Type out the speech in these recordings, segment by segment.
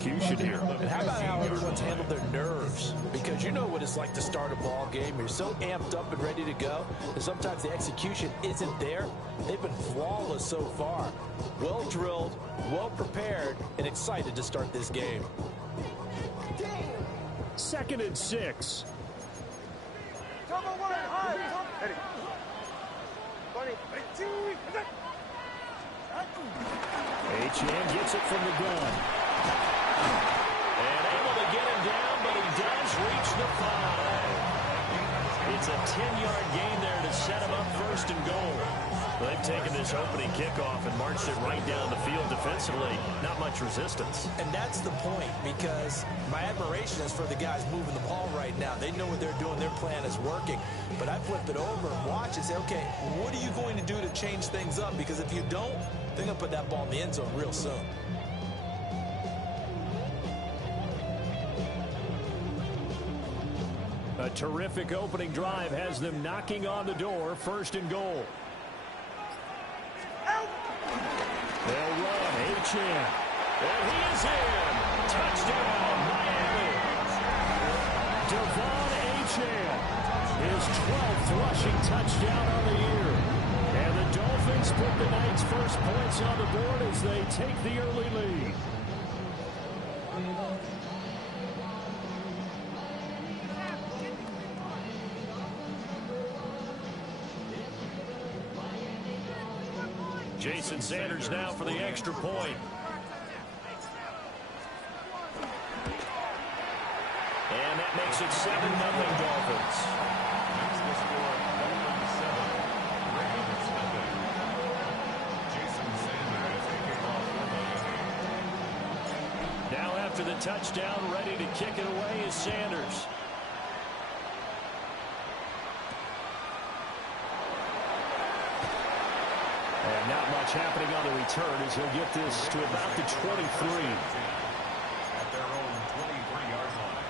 execution here. And how about how everyone's handled their nerves? Because you know what it's like to start a ball game. You're so amped up and ready to go, and sometimes the execution isn't there. They've been flawless so far. Well drilled, well prepared, and excited to start this game. 2nd and 6. Achane gets it from the gun. And able to get him down, but he does reach the 5. It's a 10-yard gain there to set him up 1st and goal. They've taken this opening kickoff and marched it right down the field defensively. Not much resistance. And that's the point, because my admiration is for the guys moving the ball right now. They know what they're doing. Their plan is working. But I flip it over and watch and say, okay, what are you going to do to change things up? Because if you don't, they're going to put that ball in the end zone real soon. A terrific opening drive has them knocking on the door. 1st and goal. They'll run. Achane. And he is in. Touchdown, Miami. Devon Achane. His 12th rushing touchdown on the year. And the Dolphins put the night's first points on the board as they take the early lead. Jason Sanders now for the extra point. And that makes it 7-0 Dolphins. Now after the touchdown, ready to kick it away is Sanders. And not much happening on the return as he'll get this to about the 23. At their own 23-yard line.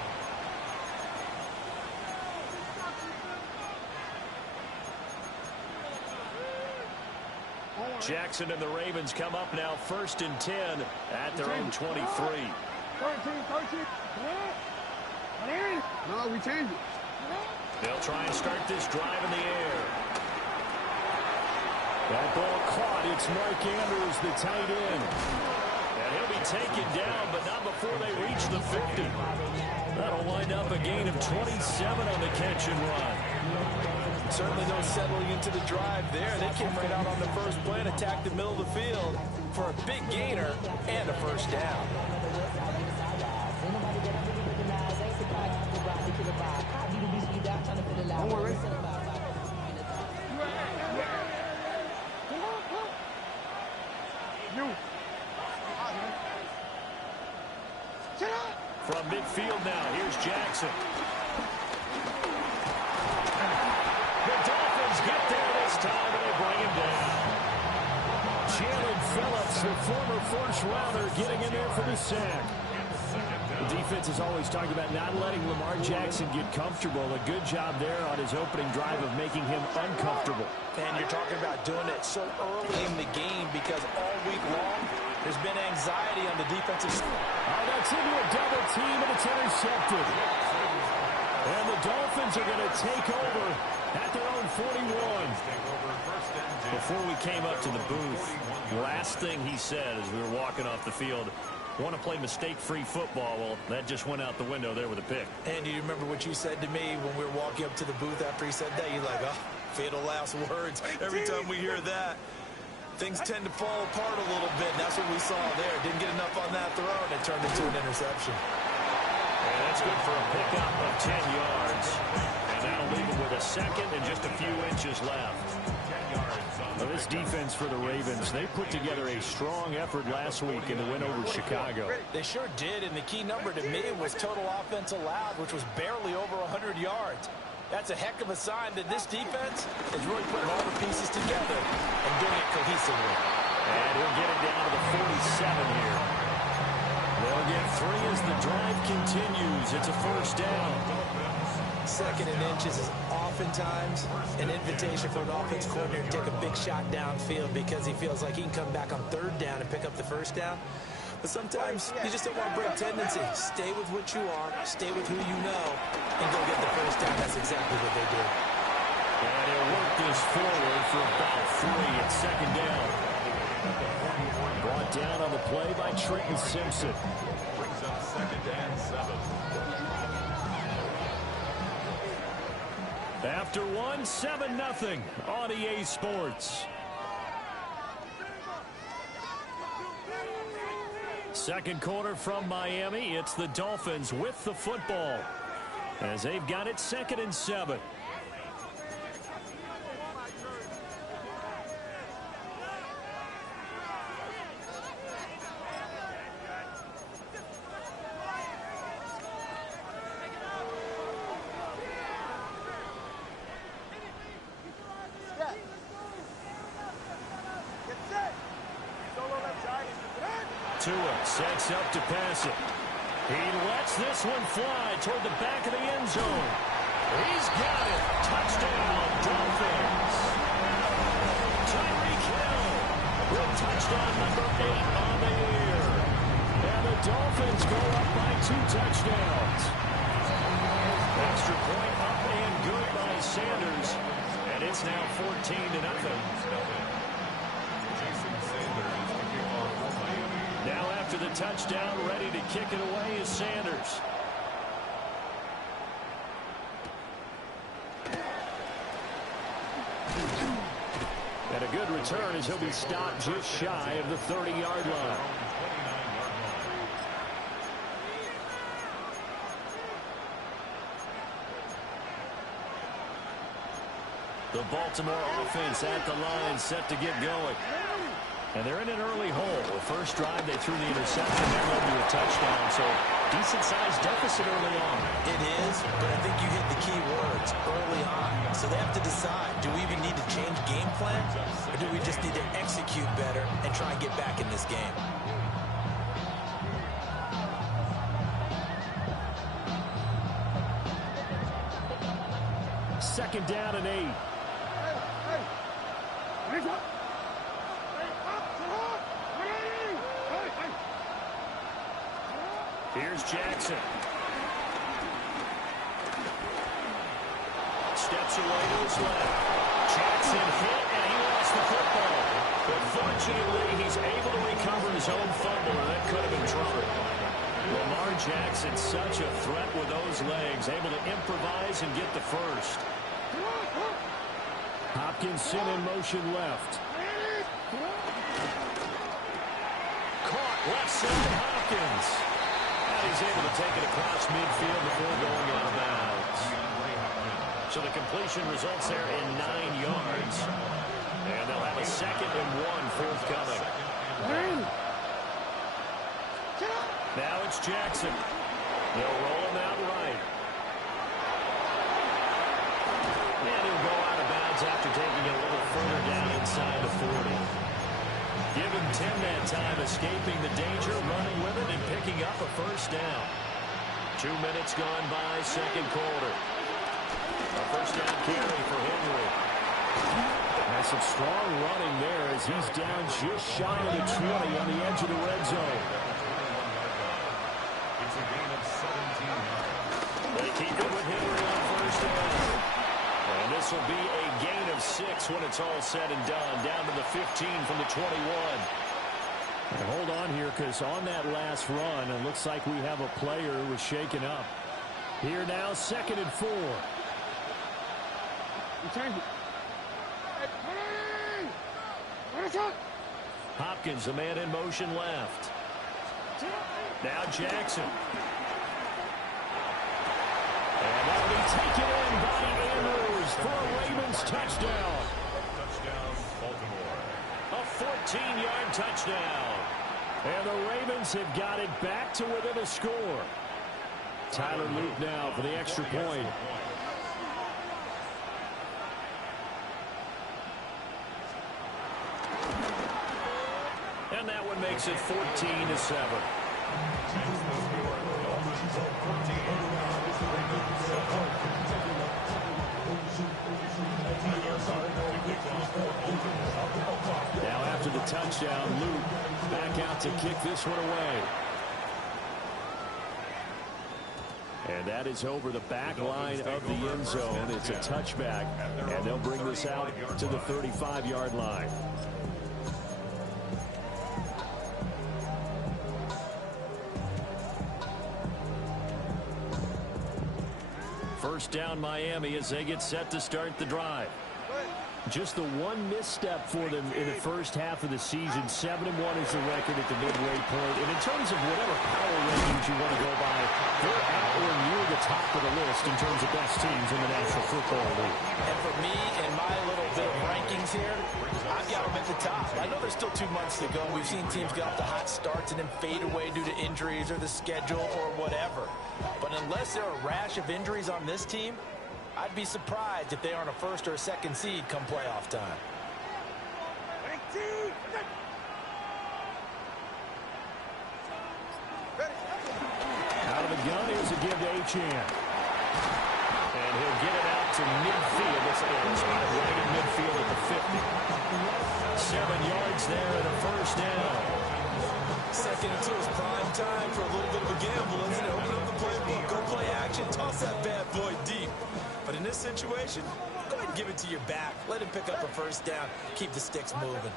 Jackson and the Ravens come up now 1st and 10 at their own 23. 13. No, we changed it. They'll try and start this drive in the air. That ball caught. It's Mark Andrews, the tight end. And he'll be taken down, but not before they reach the 50. That'll wind up a gain of 27 on the catch and run. Certainly no settling into the drive there. They came right out on the first play and attacked the middle of the field for a big gainer and a 1st down. Don't worry. From midfield now, here's Jackson. The Dolphins get there this time, and they bring him down. Jalen Phillips, the former 1st-rounder, getting in there for the sack. The defense is always talking about not letting Lamar Jackson get comfortable. A good job there on his opening drive of making him uncomfortable. And you're talking about doing it so early in the game because all week long there's been anxiety on the defensive side. Oh, that's into a double team, and it's intercepted. And the Dolphins are going to take over at their own 41. Before we came up to the booth, last thing he said as we were walking off the field, want to play mistake-free football. Well, that just went out the window there with a pick. And do you remember what you said to me when we were walking up to the booth after he said that? You're like, oh, fatal last words. Every time we hear that, things tend to fall apart a little bit. And that's what we saw there. Didn't get enough on that throw, and it turned into an interception. And that's good for a pickup of 10 yards. And that'll leave him with a 2nd and just a few inches left. Well, this defense for the Ravens, they put together a strong effort last week in the win over Chicago. They sure did, and the key number to me was total offense allowed, which was barely over 100 yards. That's a heck of a sign that this defense is really putting all the pieces together and doing it cohesively. And he'll get it down to the 47 here. They'll get 3 as the drive continues. It's a 1st down. 2nd and inches is oftentimes an invitation for an offense coordinator to take a big shot downfield because he feels like he can come back on 3rd down and pick up the 1st down. But sometimes you just don't want to break tendency. Stay with what you are, stay with who you know, and go get the first down. That's exactly what they did. And he'll work this forward for about 3 at second down. Brought down on the play by Trenton Simpson. Brings up 2nd and 7. After 1, 7-0 on EA Sports. Second quarter from Miami. It's the Dolphins with the football as they've got it 2nd and 7. Tua sets up to pass it. He lets this one fly toward the back of the end zone. He's got it. Touchdown, Dolphins. Tyreek Hill with touchdown number 8 on the year. And the Dolphins go up by 2 touchdowns. Extra point up and good by Sanders. And it's now 14-0. Now after the touchdown, ready to kick it away is Sanders. And a good return as he'll be stopped just shy of the 30-yard line. The Baltimore offense at the line, set to get going. And they're in an early hole. The first drive, they threw the interception. That led to a touchdown, so decent-sized deficit early on. It is, but I think you hit the key words early on. So they have to decide, do we even need to change game plan, or do we just need to execute better and try and get back in this game? Second down and 8. Here's Jackson. Steps away to his left. Jackson hit, and he lost the football. But fortunately, he's able to recover his own fumble, and that could have been trouble. Lamar Jackson, such a threat with those legs, able to improvise and get the first. Hopkinson in motion left. Caught left side Hopkins. And he's able to take it across midfield before going out of bounds. So the completion results there in 9 yards. And they'll have a 2nd and 1 forthcoming. Now it's Jackson. They'll roll him out right. And he'll go out of bounds after taking it a little further down inside the 40. Give him 10 that time, escaping the danger, running with it, and picking up a first down. 2 minutes gone by, second quarter. A first down carry for Henry. Has some strong running there as he's down just shy of the 20 on the edge of the red zone. It's a gain of 17. They keep it with Henry on first down. And this will be a gain of 6 when it's all said and done. Down to the 15 from the 21. And hold on here, because on that last run, it looks like we have a player who was shaken up. Here now, 2nd and 4. Hopkins, a man in motion left. Now Jackson. And that'll be taken in by Andrews for a Ravens touchdown. Touchdown, Baltimore. A 14-yard touchdown. And the Ravens have got it back to within a score. Tyler Luke now for the extra point. And that one makes it 14-7. Now after the touchdown, Luke back back out to kick this one away. And that is over the back line of the end zone. It's a touchback, and they'll bring this out to the 35-yard line. First down, Miami, as they get set to start the drive. Just the one misstep for them in the first half of the season. 7-1 is the record at the midway point. And in terms of whatever power rankings you want to go by, they're at or near the top of the list in terms of best teams in the National Football League. And for me and my little bit of rankings here, I've got them at the top. I know there's still 2 months to go. We've seen teams get off to hot starts and then fade away due to injuries or the schedule or whatever. But unless there are a rash of injuries on this team, I'd be surprised if they aren't a first or a second seed come playoff time. Out of the gun, here's a give to Achane. And he'll get it out to midfield. It's spotted right in midfield at the 50. 7 yards there and a first down. Second until it's prime time for a little bit of a gamble, isn't it? Open up the playbook, go play action, toss that bad boy deep. But in this situation, go ahead and give it to your back. Let him pick up a first down. Keep the sticks moving.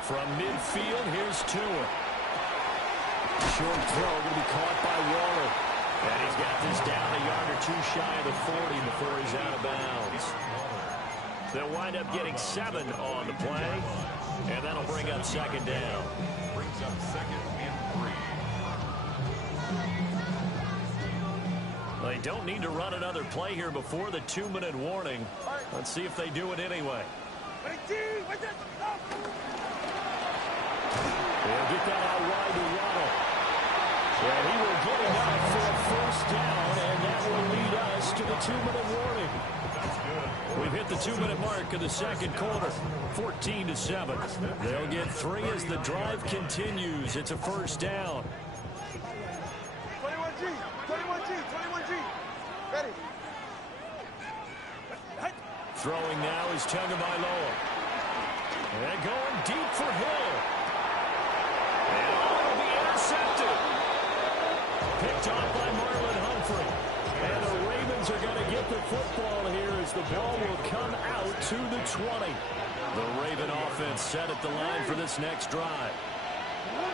From midfield, here's Tua. Short throw going to be caught by Waller. And he's got this down a yard or two shy of the 40 before he's out of bounds. They'll wind up getting 7 on the play. And that'll bring up second down. Brings up second and 3. They don't need to run another play here before the 2-minute warning. Let's see if they do it anyway. They'll get that out wide to Waddle. And he will get enough for a first down, and that will lead us to the 2-minute warning. We've hit the 2-minute mark of the second quarter, 14-7. They'll get 3 as the drive continues. It's a first down. 21G, 21G. Ready. Throwing now is Tagovailoa. And going deep for Hill. And will be intercepted. Picked off by Marlon Humphrey. And the Ravens are going to get the football here as the ball will come out to the 20. The Raven offense set at the line for this next drive.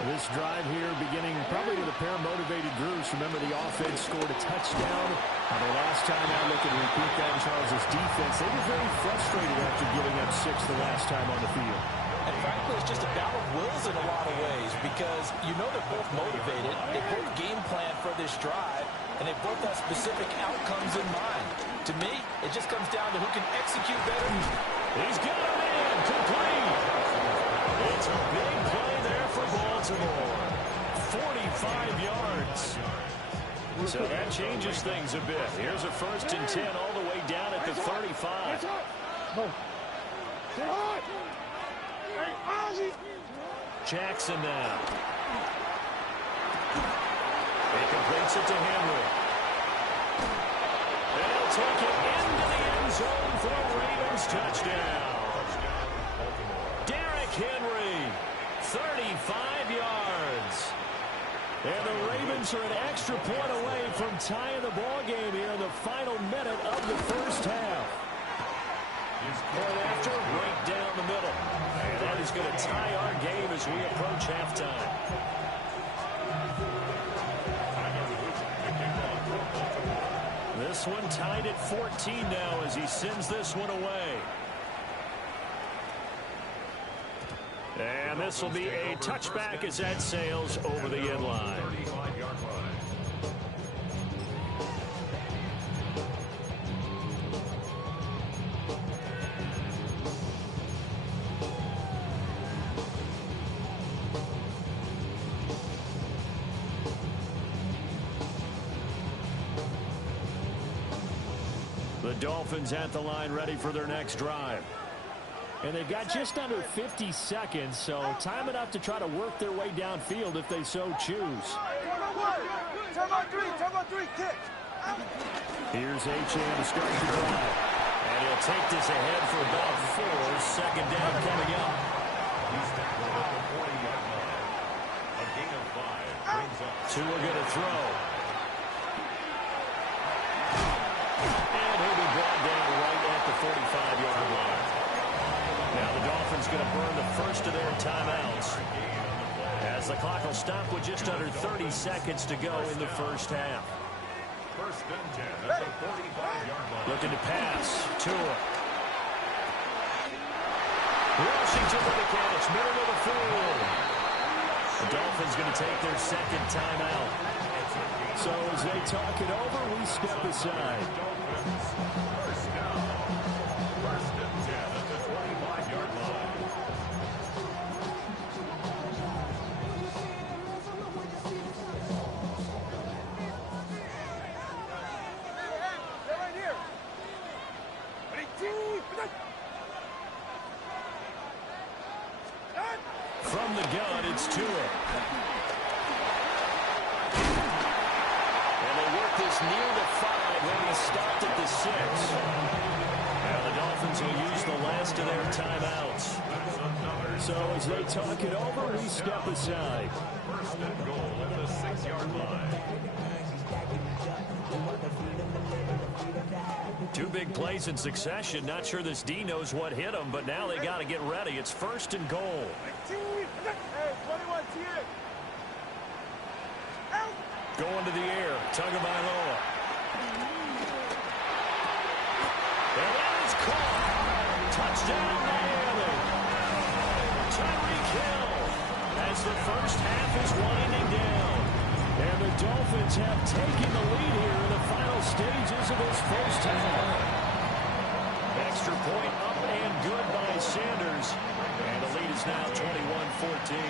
This drive here beginning probably with a pair of motivated groups. Remember, the offense scored a touchdown. The last time out, look at repeat that in Charles' defense. They were very frustrated after giving up 6 the last time on the field. And frankly, it's just a battle of wills in a lot of ways because you know they're both motivated. They both game plan for this drive, and they both have specific outcomes in mind. To me, it just comes down to who can execute better. He's got a man complete. It's a big play there for Baltimore. 45 yards. So that changes things a bit. Here's a 1st and 10 all the way down at the 35. Jackson now. He completes it to Henry. And he'll take it into the end zone for a Ravens touchdown. Derrick Henry, 35 yards. And the Ravens are an extra point away from tying the ball game here in the final minute of the first half. Point after, right down the middle. And that is going to tie our game as we approach halftime. This one tied at 14 now as he sends this one away. And this will be a touchback as that sails over the end line. The Dolphins at the line ready for their next drive. And they've got just under 50 seconds, so time enough to try to work their way downfield if they so choose. Turn on three, kick. Here's Achane to start the drive. And he'll take this ahead for about 4. Second down coming up. He's tackled at the 40-yard line. Tua going to throw. And he'll be brought down right at the 45-yard line. Now the Dolphins going to burn the first of their timeouts, as the clock will stop with just under 30 seconds to go in the first half. First and 10 at the 45-yard line. Looking to pass. Tua. Washington with the catch, middle of the field. The Dolphins going to take their second timeout. So as they talk it over, we step aside. First down. First and 10 at the 25-yard line. They're right here. From the gun, it's Tua. And they work this near the 5 when he stopped at the 6. Now the Dolphins will use the last of their timeouts. So as they talk it over, we step aside. First and goal at the 6-yard line. Two big plays in succession. Not sure this D knows what hit him, but now they got to get ready. It's first and goal. Hey, 21 here. Going to the air. Tagovailoa. And that is caught. Touchdown, Miami. Tyreek Hill, as the first half is winding down. And the Dolphins have taken the lead here in the final stages of this first half. Extra point up and good by Sanders. And the lead is now 21-14.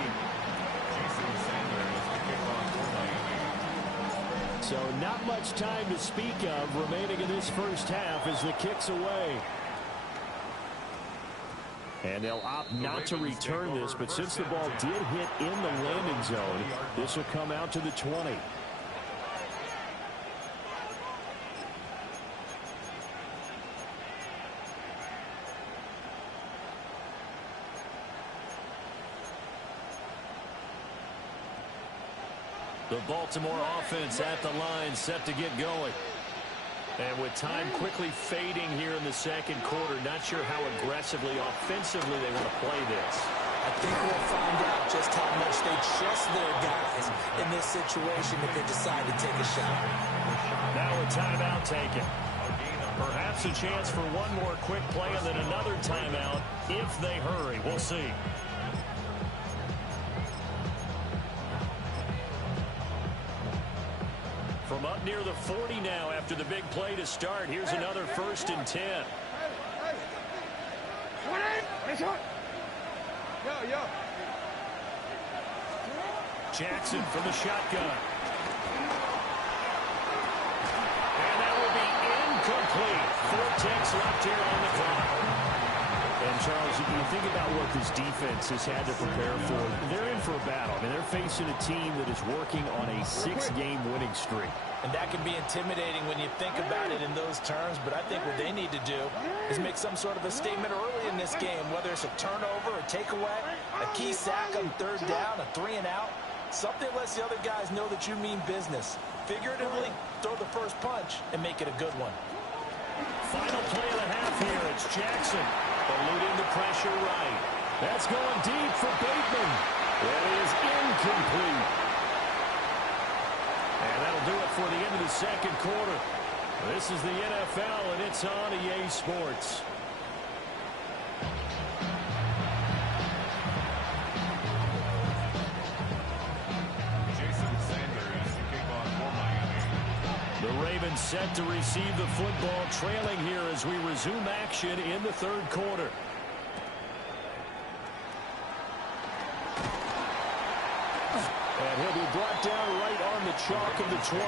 So not much time to speak of remaining in this first half as the kick's away. And they'll opt not to return this, but since the ball did hit in the landing zone, this will come out to the 20. The Baltimore offense at the line, set to get going. And with time quickly fading here in the second quarter, not sure how aggressively, offensively they want to play this. I think we'll find out just how much they trust their guys in this situation if they decide to take a shot. Now a timeout taken. Perhaps a chance for one more quick play and then another timeout if they hurry. We'll see. From up near the 40 now after the big play to start. Here's another first and 10. Yo. Jackson from the shotgun. And that will be incomplete. 4 ticks left here on the clock. And, Charles, you think about what this defense has had to prepare for. They're in for a battle. I mean, they're facing a team that is working on a 6-game winning streak. And that can be intimidating when you think about it in those terms, but I think what they need to do is make some sort of a statement early in this game, whether it's a turnover, a takeaway, a key sack on 3rd down, a 3-and-out. Something lets the other guys know that you mean business. Figuratively, throw the first punch and make it a good one. Final play of the half here. It's Jackson eluding the pressure right. That's going deep for Bateman. That is incomplete. And that'll do it for the end of the second quarter. This is the NFL, and it's on EA Sports. The Ravens set to receive the football, trailing here as we resume action in the third quarter. And he'll be brought down right on the chalk of the 20.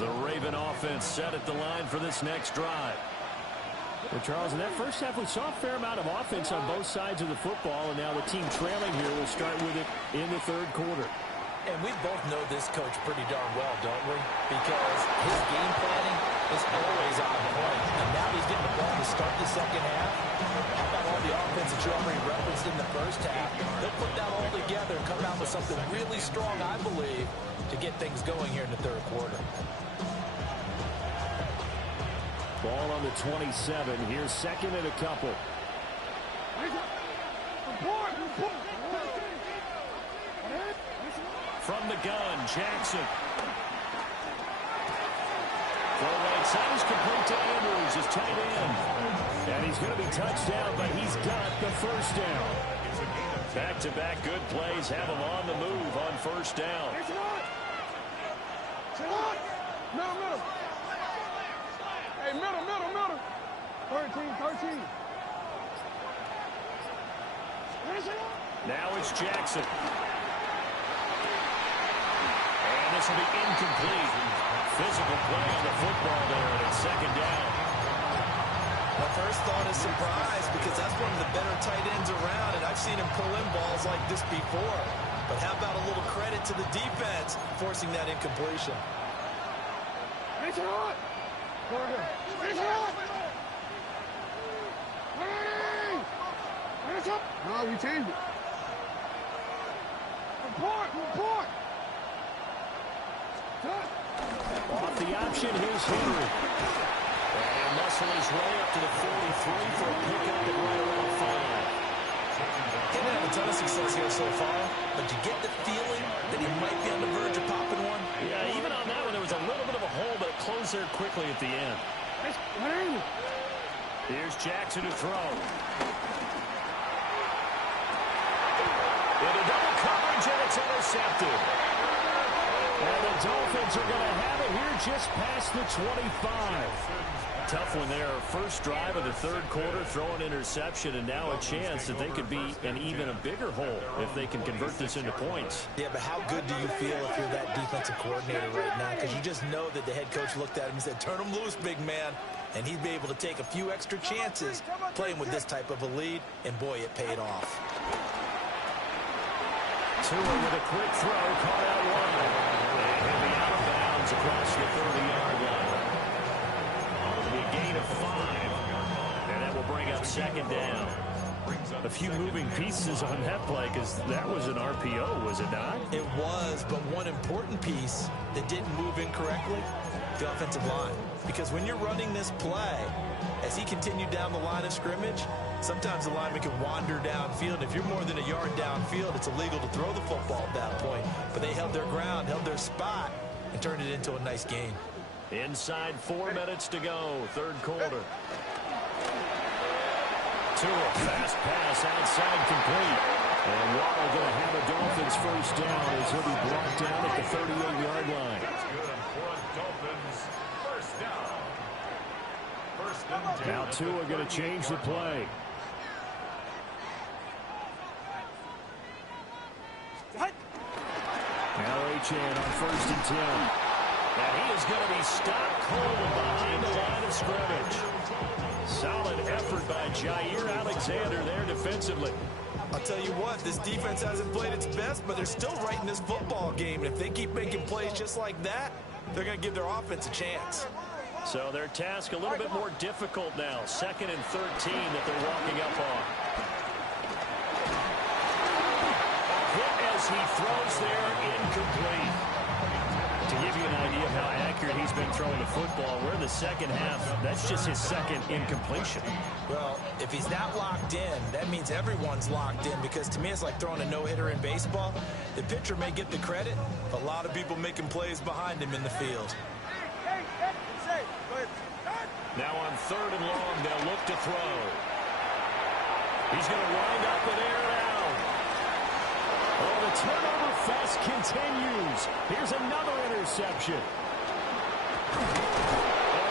The Raven offense set at the line for this next drive. Well, Charles, in that first half, we saw a fair amount of offense on both sides of the football, and now the team trailing here will start with it in the third quarter. And we both know this coach pretty darn well, don't we? Because his game planning is always on point. And now he's getting the ball to start the second half. How about all the offense that you already referenced in the first half? They'll put that all together and come out with something really strong, I believe, to get things going here in the third quarter. Ball on the 27. Here's second and a couple. From the gun, Jackson. Throw right side is complete to Andrews, his tight end. And he's going to be touched down, but he's got the first down. Back-to-back good plays have him on the move on first down. Middle. Hey, middle. 13. Now it's Jackson. And this will be incomplete. Physical play on the football there, and it's second down. My first thought is surprise, because that's one of the better tight ends around, and I've seen him pull in balls like this before. But how about a little credit to the defense forcing that incompletion? No, we changed it. Report. Off the option, here's Henry. And muscle his way up to the 43 for a pickup at right around 5. Didn't have a ton of success here so far, but you get the feeling that he might be on the verge of popping one. Yeah, even on that one, there was a little bit of a hole, but it closed there quickly at the end. Here's Jackson to throw. Into double coverage, and it's intercepted. And the Dolphins are going to have it here just past the 25. Tough one there. First drive of the third quarter, throw an interception, and now a chance that they could be in even a bigger hole if they can convert this into points. Yeah, but how good do you feel if you're that defensive coordinator right now? Because you just know that the head coach looked at him and said, turn him loose, big man. And he'd be able to take a few extra chances playing with this type of a lead, and boy, it paid off. Tua with a quick throw, caught out wide. And he'll be out of bounds across the 30-yard line. It'll be a gain of 5. And that will bring up second down. A few moving pieces on that play, because that was an RPO, was it not? It was, but one important piece that didn't move incorrectly, the offensive line. Because when you're running this play, as he continued down the line of scrimmage, sometimes the lineman can wander downfield. If you're more than a yard downfield, it's illegal to throw the football at that point. But they held their ground, held their spot, and turned it into a nice gain. Inside 4 minutes to go, third quarter. Tua, fast pass outside complete. And Waddle going to have a Dolphins first down as he'll be brought down at the 38-yard line. That's good for a Dolphins first down. First and 10. Now Tua going to change the play. Now Achane on first and 10. And he is going to be stopped cold behind the line of scrimmage. Solid effort by Jair Alexander there defensively. I'll tell you what, this defense hasn't played its best, but they're still right in this football game. And if they keep making plays just like that, they're going to give their offense a chance. So their task a little bit more difficult now. 2nd and 13 that they're walking up on. Hit as he throws there, incomplete. To give you an idea of how accurate he's been throwing the football, we're in the second half. That's just his second incompletion. Well, if he's not locked in, that means everyone's locked in, because to me it's like throwing a no-hitter in baseball. The pitcher may get the credit, a lot of people making plays behind him in the field. Now on 3rd and long, they'll look to throw. He's going to wind up and air it out. Oh, the turnover fest continues. Here's another interception. And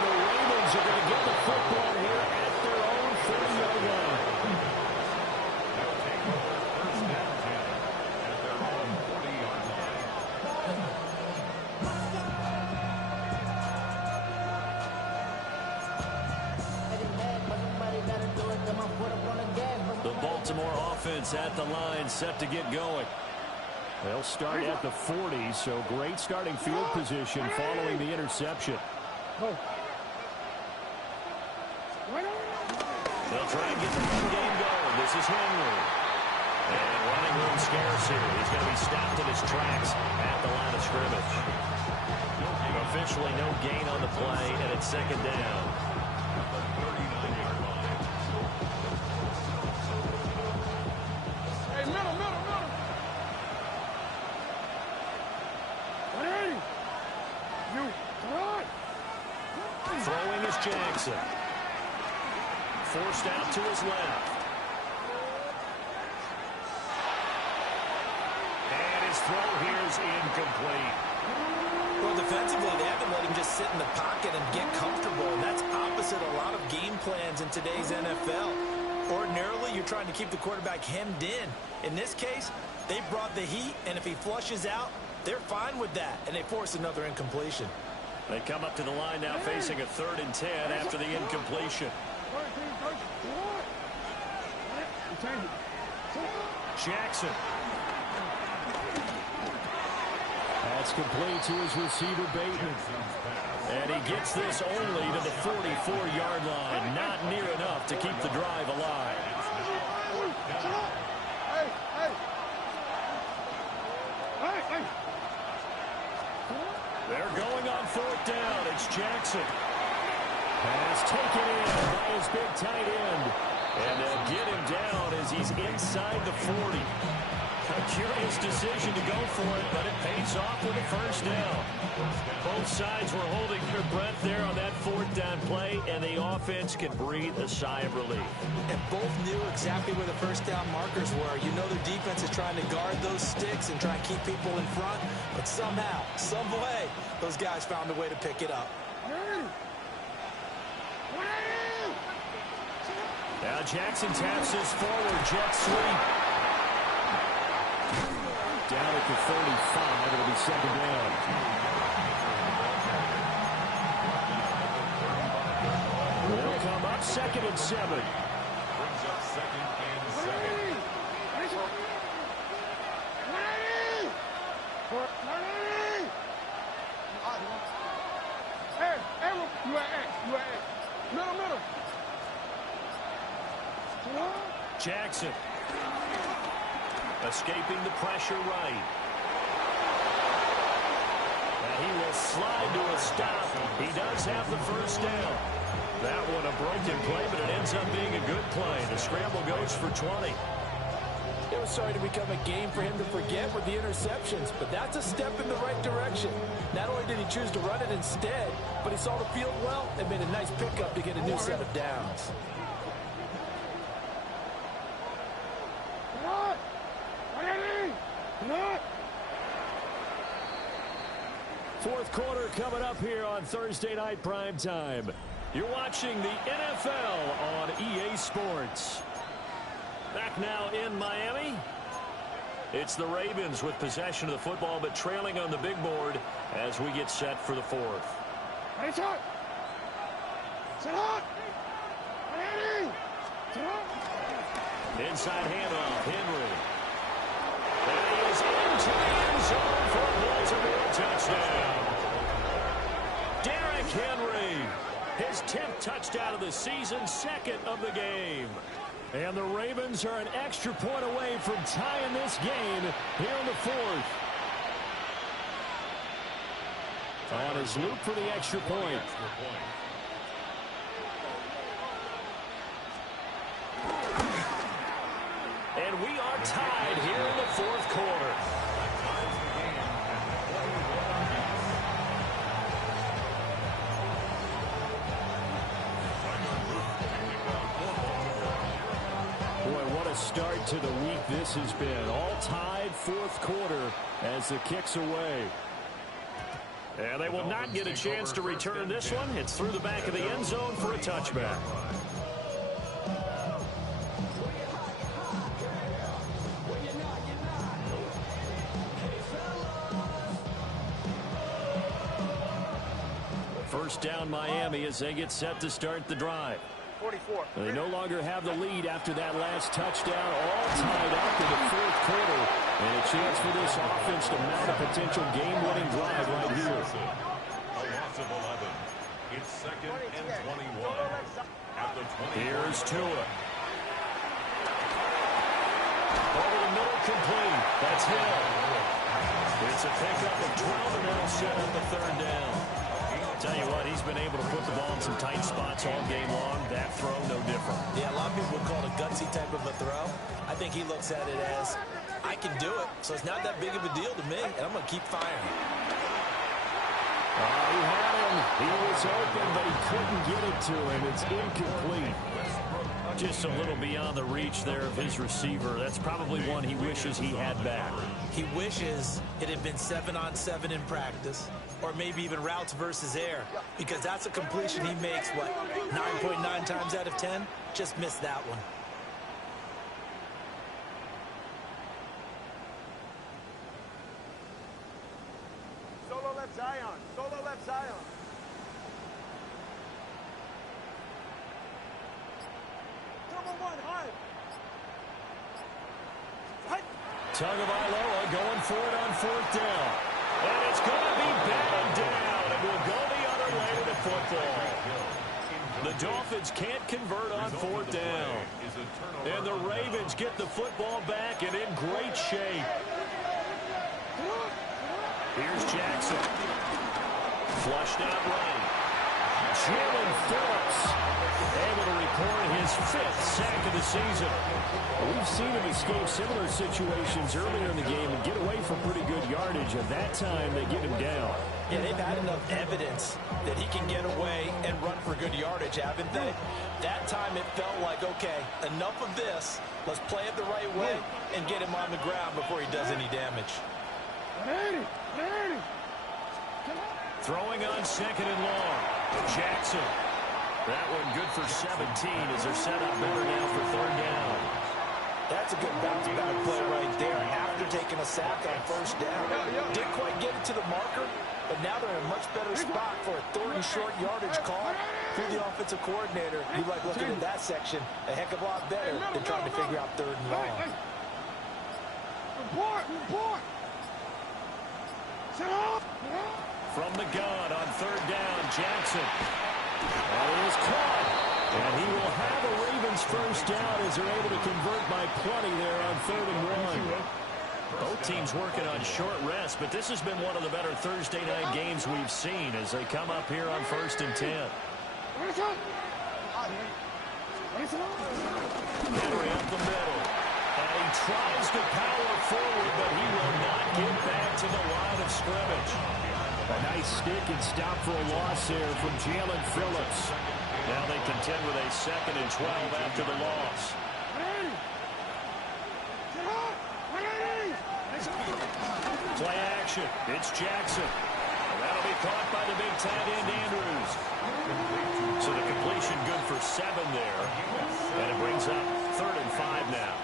the Ravens are going to get the football here at their own 40-yard line. They'll take over first and 10 at their own 40-yard line. The Baltimore offense at the line, set to get going. They'll start at the 40, so great starting field position following the interception. They'll try and get the run game going. This is Henry. And running room scarce here. He's going to be stopped in his tracks at the line of scrimmage. Officially no gain on the play, and it's second down. Hey, middle. You, come on. Throwing is Jackson. Forced out to his left. And his throw here is incomplete. Well, defensively, they haven't let him just sit in the pocket and get comfortable. And that's opposite a lot of game plans in today's NFL. Ordinarily, you're trying to keep the quarterback hemmed in. In this case, they brought the heat, and if he flushes out, they're fine with that, and they force another incompletion. They come up to the line now facing a 3rd and 10 after the incompletion. Jackson. That's complete to his receiver, Bateman. And he gets this only to the 44-yard line. Not near enough to keep the drive alive. Hey. They're going on 4th down. It's Jackson. Pass taken in by his big tight end. And they'll get him down as he's inside the 40. A curious decision to go for it, but it pays off with a first down. Both sides were holding their breath there on that 4th down play, and the offense can breathe a sigh of relief. And both knew exactly where the first down markers were. You know their defense is trying to guard those sticks and try and keep people in front, but somehow, some way, those guys found a way to pick it up. Now Jackson taps his forward jet sweep. Down at the 35, it'll be second down. They'll come up 2nd and 7. Brings up 2nd and 7. You at middle. Jackson. Escaping the pressure right. And he will slide to a stop. He does have the first down. That one a broken play, but it ends up being a good play. The scramble goes for 20. It was starting to become a game for him to forget with the interceptions, but that's a step in the right direction. Not only did he choose to run it instead, but he saw the field well and made a nice pickup to get a new set of downs. Fourth quarter coming up here on Thursday Night Primetime. You're watching the NFL on EA Sports. Back now in Miami. It's the Ravens with possession of the football, but trailing on the big board as we get set for the 4th. Inside handoff, Henry. And he is into the end zone for a Baltimore touchdown. Derrick Henry, his 10th touchdown of the season, 2nd of the game. And the Ravens are an extra point away from tying this game here in the 4th. On his loop for the extra point. And we are tied here in the 4th quarter. Boy, what a start to the week this has been. All tied 4th quarter as the kick's away. And they will not get a chance to return this one. It's through the back of the end zone for a touchback. First down Miami as they get set to start the drive. 44. They no longer have the lead after that last touchdown. All tied up in the 4th quarter. And a chance for this offense to mount a potential game-winning drive right here. A loss of 11. It's second and 21. At the 20. Here's Tua. Over the middle, complete. That's Hill. It's a pickup of 12, and that'll set up the third down. Tell you what, he's been able to put the ball in some tight spots all game long. That throw, no different. Yeah, a lot of people would call it a gutsy type of a throw. I think he looks at it as, I can do it, so it's not that big of a deal to me, and I'm going to keep firing. He had him. He was open, but he couldn't get it to him. It's incomplete. Just a little beyond the reach there of his receiver. That's probably one he wishes he had back. He wishes it had been 7-on-7 in practice, or maybe even routes versus air, because that's a completion he makes, 9.9 times out of 10? Just missed that one. Solo left Zion. Solo left Zion. Number one, high. Tagovailoa going for it on fourth down. And it's going to be batted down. It will go the other way to the football. The Dolphins can't convert on fourth down. And the Ravens get the football back and in great shape. Here's Jackson. Flushed out right. Jalen Phillips able to record his 5th sack of the season. We've seen him escape similar situations earlier in the game and get away from pretty good yardage. At that time, they get him down. Yeah, they've had enough evidence that he can get away and run for good yardage, haven't they? That time it felt like, okay, enough of this. Let's play it the right way and get him on the ground before he does any damage. Throwing on second and long. Jackson. That one good for 17 as they're set up better now for third down. That's a good bounce back play right there after taking a sack on first down. Didn't quite get it to the marker, but now they're in a much better spot for a third and short yardage call. Through the offensive coordinator, you like looking at that section a heck of a lot better than trying to figure out third and long. Report. Set up. From the gun on third down, Jackson. That is caught. And he will have a Ravens first down as they're able to convert by plenty there on 3rd and 1. Both teams working on short rest, but this has been one of the better Thursday night games we've seen as they come up here on 1st and 10. Henry up the middle. And he tries to power forward, but he will not get back to the line of scrimmage. A nice stick and stop for a loss there from Jalen Phillips. Now they contend with a 2nd and 12 after the loss. Play action. It's Jackson. And that'll be caught by the big tight end, Andrews. So the completion good for 7 there. And it brings up 3rd and 5 now.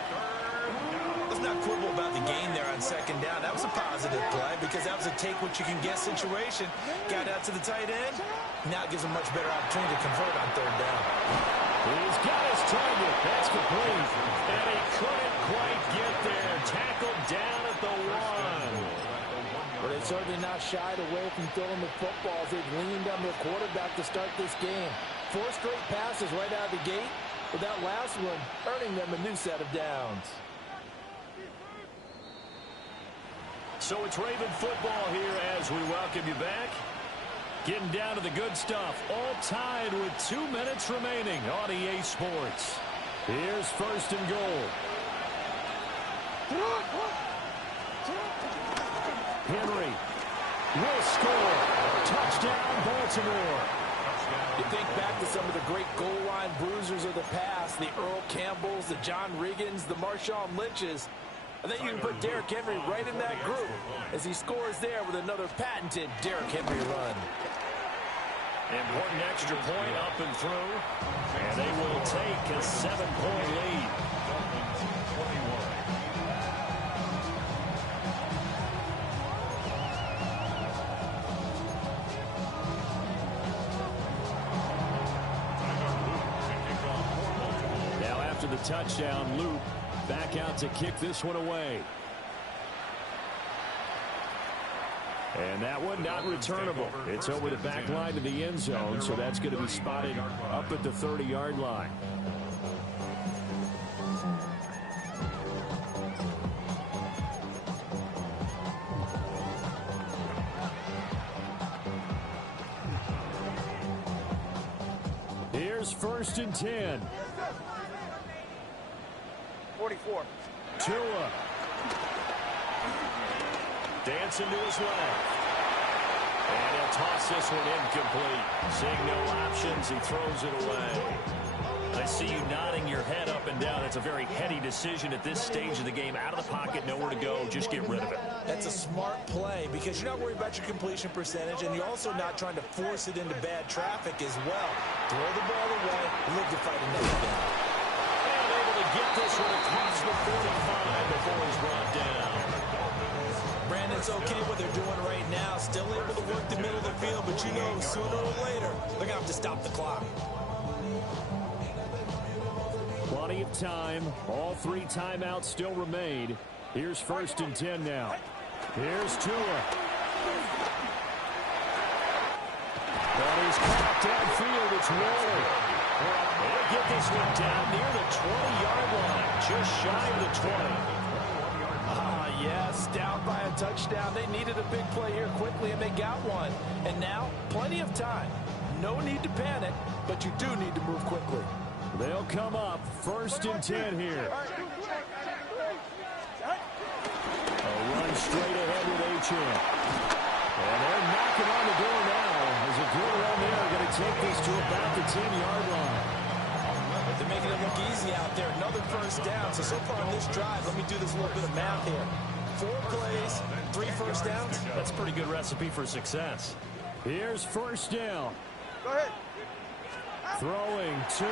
Let's not quibble about the gain there on second down. That was a positive play because that was a take-what-you-can-get situation. Got out to the tight end. Now it gives him much better opportunity to convert on third down. He's got his target. That's complete. And he couldn't quite get there. Tackled down at the 1. But they've certainly not shied away from throwing the footballs. They've leaned on their quarterback to start this game. 4 straight passes right out of the gate, with that last one earning them a new set of downs. So it's Raven football here as we welcome you back. Getting down to the good stuff. All tied with 2 minutes remaining on EA Sports. Here's 1st and goal. Henry will score. Touchdown, Baltimore. You think back to some of the great goal line bruisers of the past, the Earl Campbells, the John Riggins, the Marshawn Lynches. I think you can put Derrick Henry right in that group as he scores there with another patented Derrick Henry run. Important extra point up and through. And they will take a 7-point lead. Now after the touchdown, Luke back out to kick this one away. And that one not returnable. It's over the back line to the end zone, so that's going to be spotted up at the 30-yard line. Here's 1st and 10. 44. Tua. Dancing to his left. And he'll toss this one incomplete. Seeing no options, he throws it away. I see you nodding your head up and down. It's a very heady decision at this stage of the game. Out of the pocket, nowhere to go. Just get rid of it. That's a smart play because you're not worried about your completion percentage, and you're also not trying to force it into bad traffic as well. Throw the ball away, live to fight another down. And able to get this one across the 45 before he's brought down. Brandon's okay what they're doing right now. Still able to work the middle of the field, but you know sooner or later they're going to have to stop the clock. Plenty of time. All 3 timeouts still remain. Here's 1st and 10 now. Here's Tua. But he's caught downfield. It's Waller. They'll get this one down near the 20-yard line. Just shy of the 20. Yes, down by a touchdown. They needed a big play here quickly, and they got one. And now, plenty of time. No need to panic, but you do need to move quickly. They'll come up 1st and 10 here. A run straight ahead with Achane. And they're knocking on the door now. As a good run there, going to take this to about the 10-yard line. They're making it look easy out there. Another 1st down. So far on this drive, let me do this little bit of math here. 4 plays, 3 1st downs. That's a pretty good recipe for success. Here's 1st down. Go ahead. Throwing Tua.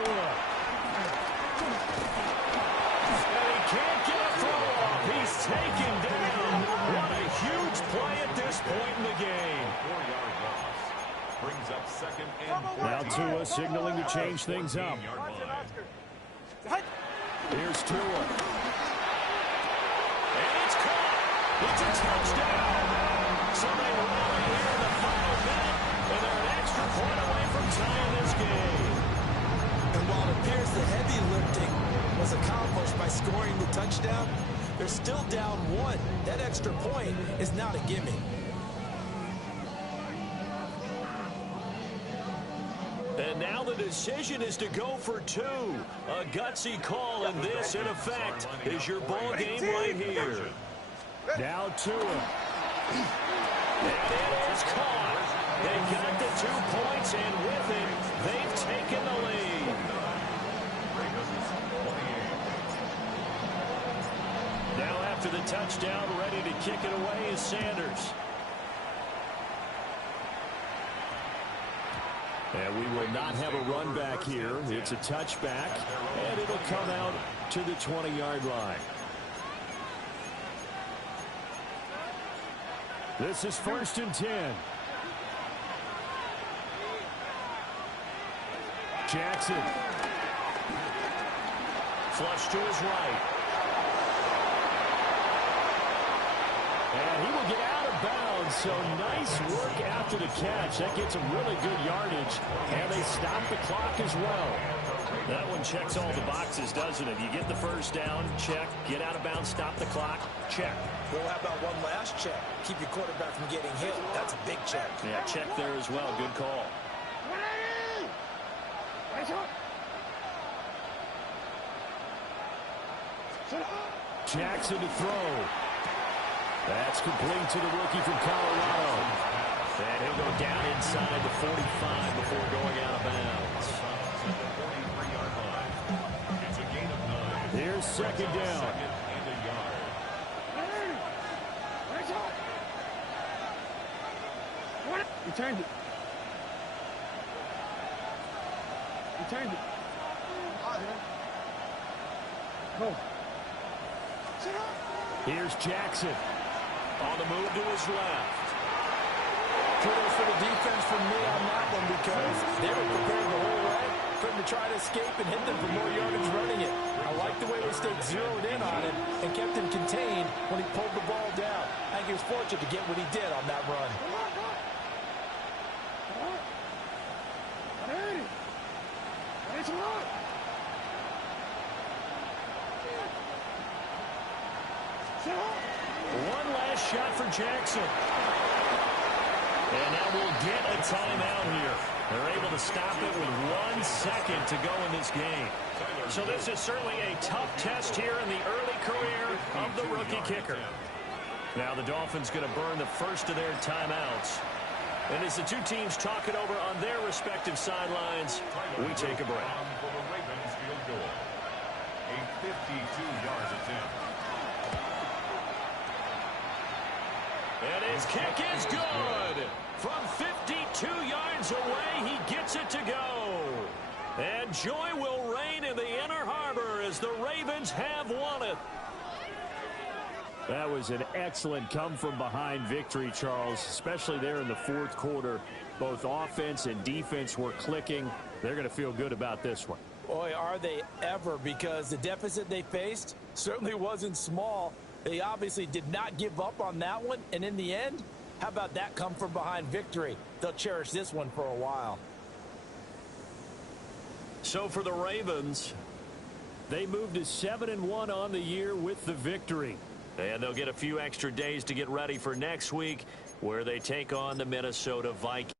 And he can't get a throw off. He's taken down. What a huge play at this point in the game. 4-yard loss. Brings up 2nd and 14. Now Tua signaling to change things up. Here's Tua. And it's caught. It's a touchdown. So they rally here in the final minute, and they're an extra point away from tying this game. And while it appears the heavy lifting was accomplished by scoring the touchdown, they're still down 1. That extra point is not a gimme. And now the decision is to go for 2. A gutsy call, and this, in effect, is your ball game right here. Now Tua. And it is caught. They got the 2 points, and with it, they've taken the lead. Now after the touchdown, ready to kick it away is Sanders. And we will not have a run back here. It's a touchback, and it'll come out to the 20-yard line. This is 1st and 10. Jackson. Flush to his right. And he will get out of bounds, so nice work after the catch. That gets him really good yardage, and they stop the clock as well. That one checks all the boxes, doesn't it? You get the 1st down, check. Get out of bounds, stop the clock, check. Well, how about one last check? Keep your quarterback from getting hit. That's a big check. Yeah, check there as well. Good call. Jackson to throw. That's complete to the rookie from Colorado. And he'll go down inside the 45 before going out of bounds. Here's 2nd down. You turned it. You turned it. Go. Here's Jackson. On the move to his left. Kudos for the defense from me on that one because they were prepared the whole way. for him to try to escape and hit them for more yardage running it. I like the way they stayed zeroed in on him and kept him contained when he pulled the ball down. I think he was fortunate to get what he did on that run. One last shot for Jackson. And now we'll get a timeout here. They're able to stop it with 1 second to go in this game. So this is certainly a tough test here in the early career of the rookie kicker. Now the Dolphins going to burn the first of their timeouts. And as the two teams talk it over on their respective sidelines, we take a break. For the Ravens field goal. A 52-yard attempt. And his kick is good. From 52 yards away, he gets it to go. And joy will reign in the Inner Harbor as the Ravens have won it. That was an excellent come-from-behind victory, Charles, especially there in the fourth quarter. Both offense and defense were clicking. They're going to feel good about this one. Boy, are they ever, because the deficit they faced certainly wasn't small. They obviously did not give up on that one, and in the end, how about that come-from-behind victory? They'll cherish this one for a while. So for the Ravens, they moved to 7-1 on the year with the victory. And they'll get a few extra days to get ready for next week, where they take on the Minnesota Vikings.